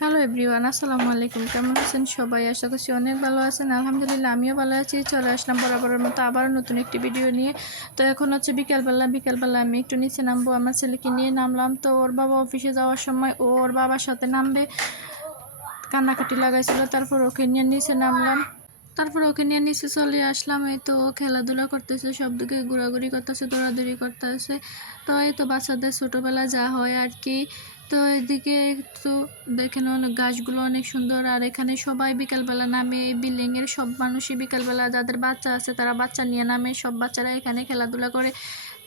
Hello everyone, আসসালামু আলাইকুম। কেমন আছেন সবাই? আশা করছি অনেক ভালো আছেন। আলহামদুলিল্লাহ আমিও ভালো আছি। চলে আসলাম বরাবরের মতো আবারও নতুন একটি ভিডিও নিয়ে। তো এখন হচ্ছে বিকেলবেলা আমি একটু নিচে নামবো, আমার ছেলেকে নিয়ে নামলাম। তো ওর বাবা অফিসে যাওয়ার সময় ওর বাবার সাথে নামবে, কান্নাকাটি লাগাইছিল। তারপর ওকে নিয়ে নিচে নামলাম, তারপর ওকে নিয়ে নিচে চলে আসলাম। এই তো ও খেলাধুলা করতেছে, সব দিকে ঘোরাঘুরি করতেছে, দৌড়াদৌড়ি করতেছে। তো এই তো বাচ্চাদের ছোটোবেলা যা হয় আর কি। তো এদিকে একটু দেখেন অনেক গাছগুলো অনেক সুন্দর। আর এখানে সবাই বিকালবেলা নামে, এই বিল্ডিংয়ের সব মানুষই বিকালবেলা, যাদের বাচ্চা আছে তারা বাচ্চা নিয়ে নামে, সব বাচ্চারা এখানে খেলাধুলা করে।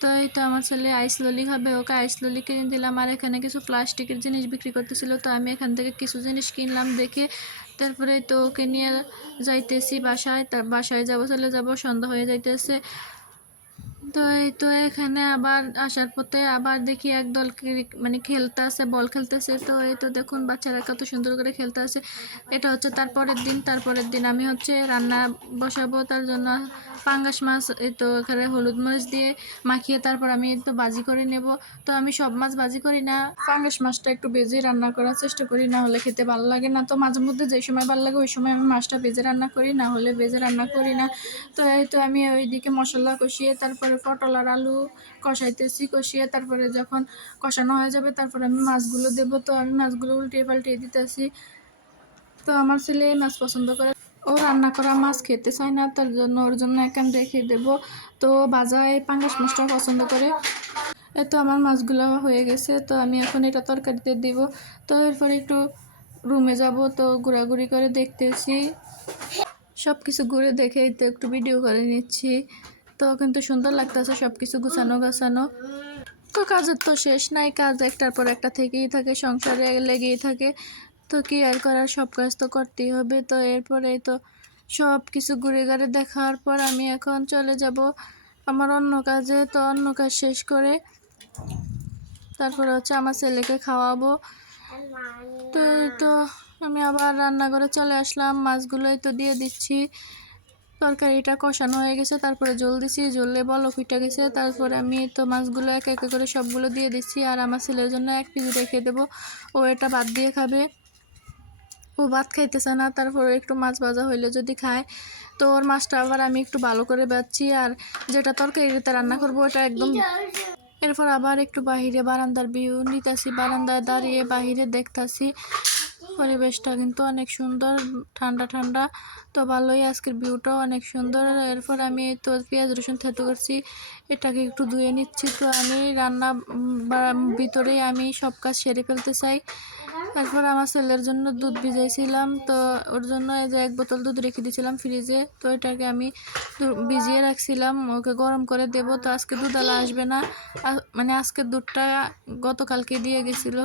তো এই তো আমার ছেলে আইস ললি খাবে, ওকে আইস ললি কিনে দিলাম। আর এখানে কিছু প্লাস্টিকের জিনিস বিক্রি করতেছিল, তো আমি এখান থেকে কিছু জিনিস কিনলাম দেখে। তারপরে তো ওকে নিয়ে যাইতেছি বাসায়, তার বাসায় চলে যাব, সন্ধ্যা হয়ে যাইতেছে। তো এই তো এখানে আবার আসার পথে আবার দেখি একদল মানে খেলতে আছে, বল খেলতেছে। তো এই তো দেখুন বাচ্চারা কত সুন্দর করে খেলতে আছে। এটা হচ্ছে তারপরের দিন আমি হচ্ছে রান্না বসাবো, তার জন্য পাঙ্গাস মাছ এই তো এখানে হলুদ মরিচ দিয়ে মাখিয়ে তারপর আমি তো ভাজি করে নেব। তো আমি সব মাছ ভাজি করি না, পাঙ্গাস মাছটা একটু ভেজে রান্না করার চেষ্টা করি, না হলে খেতে ভালো লাগে না। তো মাঝে মধ্যে যে সময় ভালো লাগে ওই সময় আমি মাছটা ভেজে রান্না করি, না হলে ভেজে রান্না করি না। তো এই তো আমি ওইদিকে মশলা কষিয়ে তারপরে পটল আর আলু কষাইতেছি, কষিয়ে তারপরে যখন কষানো হয়ে যাবে তারপরে আমি মাছগুলো দেবো। তো আমি মাছগুলো উল্টিয়ে পাল্টিয়ে দিতেছি। তো আমার ছেলে মাছ পছন্দ করে, ও রান্না করা মাছ খেতে চায় না, তার জন্য ওর জন্য একান রেখে দেবো। তো ভাজা এই পাঙ্গাস মাছটা পছন্দ করে। তো আমার মাছগুলো হয়ে গেছে, তো আমি এখন এটা তরকারিতে দিব। তো এরপরে একটু রুমে যাব, তো ঘোরাঘুরি করে দেখতেছি, সব কিছু ঘুরে দেখেই তো একটু ভিডিও করে নিচ্ছি। তো কিন্তু সুন্দর লাগতেছে, সব কিছু গুছানো গাছানো। তো কাজের তো শেষ নাই, কাজ একটার পর একটা থেকেই থাকে, সংসারে লেগেই থাকে। তো কি আর করার, সব কাজ তো করতেই হবে। তো এরপরে তো সব কিছু ঘুরে ঘুরে দেখার পর আমি এখন চলে যাব আমার অন্য কাজে। তো অন্য কাজ শেষ করে তারপরে হচ্ছে আমার ছেলেকে খাওয়াবো। তো এই তো আমি আবার রান্নাঘরে চলে আসলাম, মাছগুলোই তো দিয়ে দিচ্ছি। তরকারিটা কষানো হয়ে গেছে, তারপরে জল দিছি, জলে বলক উঠে গেছে। তারপরে আমি তো মাছগুলো এক এক করে সবগুলো দিয়ে দিচ্ছি। আর আমার ছেলের জন্য এক পিস রেখে দেবো, ও এটা ভাত দিয়ে খাবে, ও ভাত খাইতেছে না। তারপরে একটু মাছ ভাজা হইলে যদি খায়। তো ওর মাছটা আবার আমি একটু ভালো করে বাচ্ছি, আর যেটা তরকারিতে রান্না করবো ওটা একদম। এরপর আবার একটু বাহিরে বারান্দার ভিউ নিতেছি, বারান্দায় দাঁড়িয়ে বাহিরে দেখতেছি। পরিবেশটা কিন্তু অনেক সুন্দর, ঠান্ডা ঠান্ডা। তো ভালোই, আজকের ভিউটাও অনেক সুন্দর। এরপর আমি তো পেঁয়াজ রসুন থেতো করছি, এটাকে একটু ধুয়ে নিচ্ছি। তো আমি রান্না ভিতরেই আমি সব কাজ সেরে ফেলতে চাই। তারপর আমার ছেলের জন্য দুধ ভিজাইছিলাম, তো ওর জন্য এই যে 1 বোতল দুধ রেখে দিয়েছিলাম ফ্রিজে। তো এটাকে আমি ভিজিয়ে রাখছিলাম, ওকে গরম করে দেব। তো আজকে দুধওয়ালা আসবে না, মানে আজকের দুধটা গতকালকে দিয়ে গেছিলো।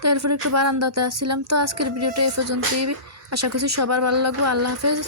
তো এরপর একটু বারান্দাতে আসছিলাম। তো আজকের ভিডিওটা এ পর্যন্তই, আশা করছি সবার ভালো লাগবে। আল্লাহ হাফেজ।